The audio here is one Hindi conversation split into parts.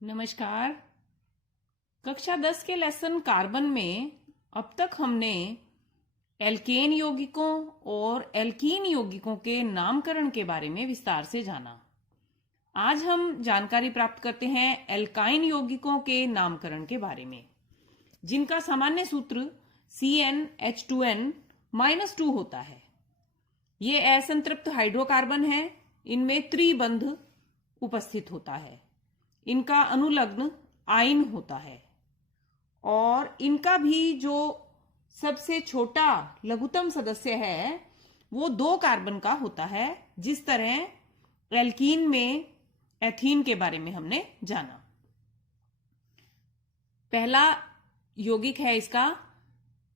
नमस्कार। कक्षा 10 के लेसन कार्बन में अब तक हमने एल्केन यौगिकों और एल्कीन यौगिकों के नामकरण के बारे में विस्तार से जाना। आज हम जानकारी प्राप्त करते हैं एल्काइन यौगिकों के नामकरण के बारे में, जिनका सामान्य सूत्र CnH2n-2 होता है। ये असंतृप्त हाइड्रोकार्बन है। इनमें त्रिबंध उपस्थित होता है। इनका अनुलग्न आयन होता है और इनका भी जो सबसे छोटा लघुत्तम सदस्य है वो 2 कार्बन का होता है, जिस तरह एल्कीन में एथीन के बारे में हमने जाना। पहला यौगिक है इसका,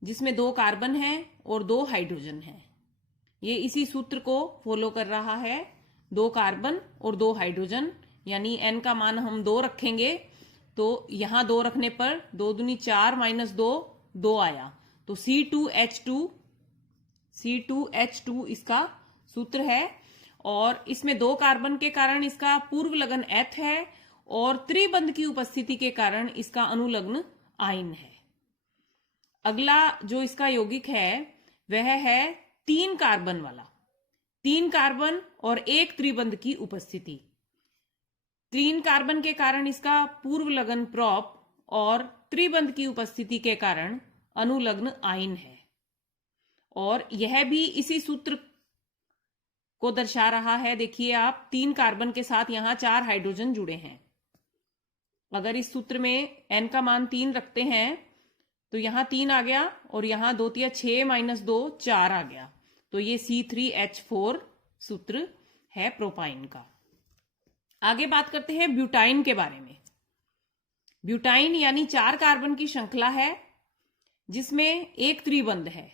जिसमें 2 कार्बन है और 2 हाइड्रोजन है। ये इसी सूत्र को फॉलो कर रहा है, 2 कार्बन और 2 हाइड्रोजन, यानी n का मान हम 2 रखेंगे तो यहां 2 रखने पर 2 दूनी 4 - 2 2 आया, तो C2H2 इसका सूत्र है। और इसमें 2 कार्बन के कारण इसका पूर्व लग्न एथ है और त्रिबंध की उपस्थिति के कारण इसका अनुलग्न आयन है। अगला जो इसका यौगिक है वह है 3 कार्बन वाला, 3 कार्बन और 1 त्रिबंध की उपस्थिति। 3 कार्बन के कारण इसका पूर्व लग्न प्रोप और त्रिबंध की उपस्थिति के कारण अनुलग्न आयन है। और यह भी इसी सूत्र को दर्शा रहा है। देखिए आप, 3 कार्बन के साथ यहां 4 हाइड्रोजन जुड़े हैं। अगर इस सूत्र में n का मान 3 रखते हैं तो यहां 3 आ गया और यहां 2 तिया 6 - 2 4 आ गया, तो ये C3H4 सूत्र है प्रोपाइन का। आगे बात करते हैं ब्यूटाइन के बारे में। ब्यूटाइन यानी 4 कार्बन की श्रृंखला है जिसमें 1 त्रिबंध है।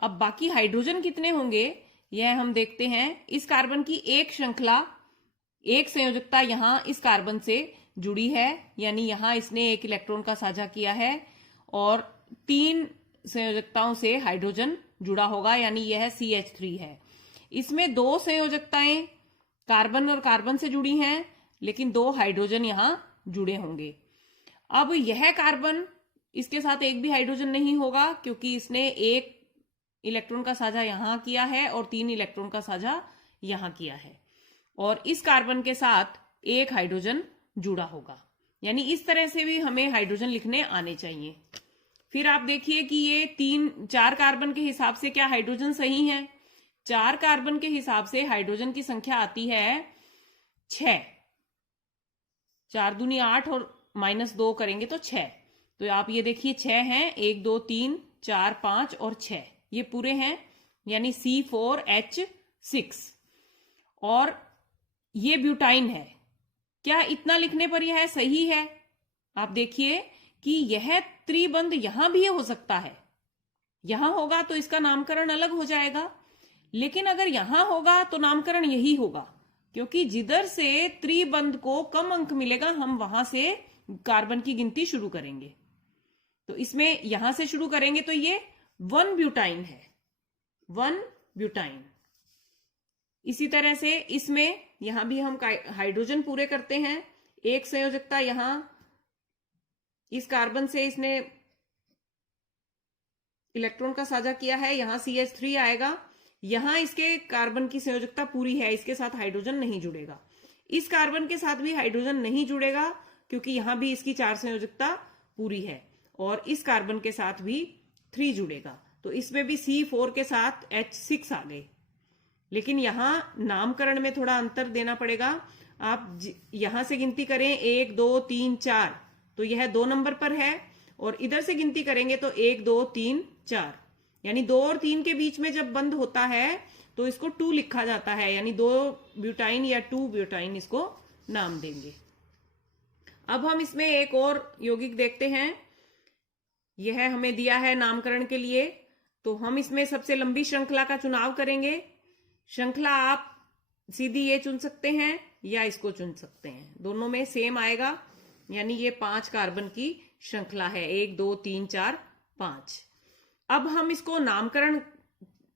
अब बाकी हाइड्रोजन कितने होंगे यह हम देखते हैं। इस कार्बन की एक श्रृंखला, एक संयोजकता यहां इस कार्बन से जुड़ी है, यानी यहां इसने 1 इलेक्ट्रॉन का साझा किया है और 3 संयोजकताओं से हाइड्रोजन जुड़ा होगा, यानी यह CH3 है। इसमें 2 संयोजकताएं कार्बन और कार्बन से जुड़ी हैं, लेकिन 2 हाइड्रोजन यहां जुड़े होंगे। अब यह कार्बन, इसके साथ एक भी हाइड्रोजन नहीं होगा क्योंकि इसने 1 इलेक्ट्रॉन का साझा यहां किया है और 3 इलेक्ट्रॉन का साझा यहां किया है, और इस कार्बन के साथ 1 हाइड्रोजन जुड़ा होगा। यानी इस तरह से भी हमें हाइड्रोजन लिखने आने चाहिए। फिर आप देखिए कि ये 4 कार्बन के हिसाब से क्या हाइड्रोजन सही है। 4 कार्बन के हिसाब से हाइड्रोजन की संख्या आती है 6। 4 दूनी 8 और -2 करेंगे तो 6। तो आप ये देखिए 6 हैं, 1 2 3 4 5 और 6, ये पूरे हैं, यानी C4H6। और ये ब्यूटाइन है। क्या इतना लिखने पर यह सही है? आप देखिए कि यह त्रिबंध यहां भी हो सकता है। यहां होगा तो इसका नामकरण अलग हो जाएगा, लेकिन अगर यहां होगा तो नामकरण यही होगा, क्योंकि जिधर से त्रिबंध को कम अंक मिलेगा हम वहां से कार्बन की गिनती शुरू करेंगे। तो इसमें यहां से शुरू करेंगे तो ये 1 ब्यूटाइन है, 1 ब्यूटाइन। इसी तरह से इसमें यहां भी हम हाइड्रोजन पूरे करते हैं। एक संयोजकता यहां इस कार्बन से इसने इलेक्ट्रॉन का साझा किया है, यहां CH3 आएगा। यहां इसके कार्बन की संयोजकता पूरी है, इसके साथ हाइड्रोजन नहीं जुड़ेगा। इस कार्बन के साथ भी हाइड्रोजन नहीं जुड़ेगा क्योंकि यहां भी इसकी 4 संयोजकता पूरी है, और इस कार्बन के साथ भी 3 जुड़ेगा। तो इसमें भी C4 के साथ H6 आ गए। लेकिन यहां नामकरण में थोड़ा अंतर देना पड़ेगा। आप यहां से गिनती करें 1 2 3 4, तो यह 2 नंबर पर है, और इधर से गिनती करेंगे तो 1 2 3 4, यानी 2 और 3 के बीच में जब बंध होता है तो इसको 2 लिखा जाता है, यानी 2 ब्यूटाइन या 2 ब्यूटाइन इसको नाम देंगे। अब हम इसमें एक और यौगिक देखते हैं। यह हमें दिया है नामकरण के लिए, तो हम इसमें सबसे लंबी श्रृंखला का चुनाव करेंगे। श्रृंखला आप सीधी ये चुन सकते हैं या इसको चुन सकते हैं, दोनों में सेम आएगा, यानी ये 5 कार्बन की श्रृंखला है, 1 2 3 4 5। अब हम इसको नामकरण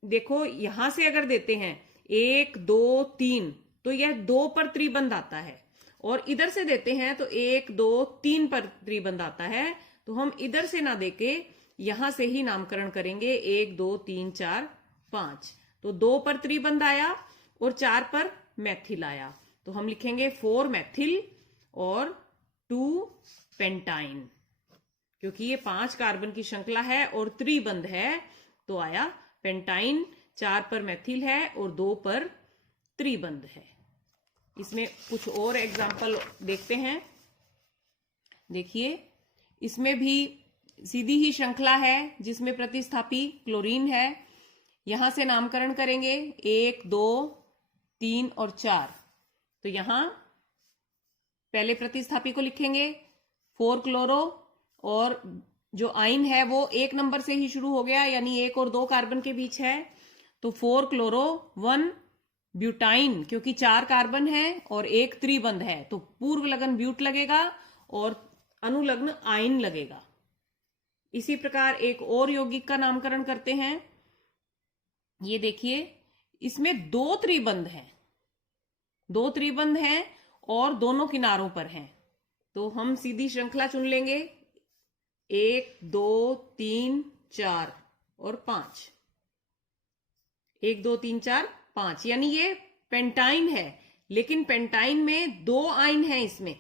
देखो, यहां से अगर देते हैं 1 2 3, तो यह 2 पर त्रिबंध आता है, और इधर से देते हैं तो 1 2 3 पर त्रिबंध आता है, तो हम इधर से ना देके यहां से ही नामकरण करेंगे। 1 2 3 4 5, तो 2 पर त्रिबंध आया और 4 पर मैथिल आया, तो हम लिखेंगे 4 मैथिल और 2 पेंटाइन। क्योंकि ये 5 कार्बन की श्रृंखला है और त्रिबंध है, तो आया पेंटाइन। 4 पर मैथिल है और 2 पर त्रिबंध है। इसमें कुछ और एग्जाम्पल देखते हैं। देखिए, इसमें भी सीधी ही श्रृंखला है जिसमें प्रतिस्थापी क्लोरीन है। यहां से नामकरण करेंगे 1 2 3 और 4, तो यहां पहले प्रतिस्थापी को लिखेंगे 4 क्लोरो, और जो आइन है वो 1 नंबर से ही शुरू हो गया, यानी 1 और 2 कार्बन के बीच है, तो 4 क्लोरो 1 ब्यूटाइन। क्योंकि 4 कार्बन है और 1 त्रिबंध है, तो पूर्व लगन ब्यूट लगेगा और अनुलग्न आइन लगेगा। इसी प्रकार एक और यौगिक का नामकरण करते हैं। ये देखिए, इसमें 2 त्रिबंध हैं, 2 त्रिबंध हैं और दोनों किनारों पर हैं, तो हम सीधी श्रृंखला चुन लेंगे 1 2 3 4 और 5। 1 2 3 4 5, यानी ये पेंटाइन है, लेकिन पेंटाइन में 2 आइन है इसमें,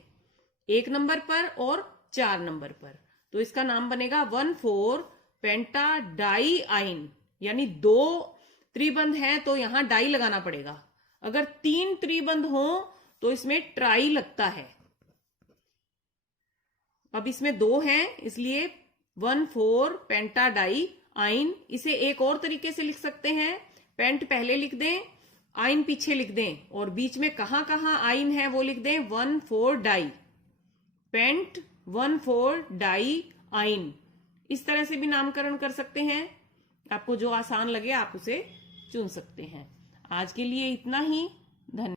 1 नंबर पर और 4 नंबर पर, तो इसका नाम बनेगा 1,4 पेंटाडाई आइन। यानी 2 त्रिबंध है तो यहां डाई लगाना पड़ेगा। अगर 3 त्रिबंध हो तो इसमें ट्राई लगता है। अब इसमें 2 हैं, इसलिए 1,4 पेंटाडाई आइन। इसे एक और तरीके से लिख सकते हैं, पेंट पहले लिख दें, आइन पीछे लिख दें, और बीच में कहां कहां आइन है वो लिख दें 1,4 डाई, पेंट 1,4 डाई आइन। इस तरह से भी नामकरण कर सकते हैं, आपको जो आसान लगे आप उसे चुन सकते हैं। आज के लिए इतना ही। धन्यवाद।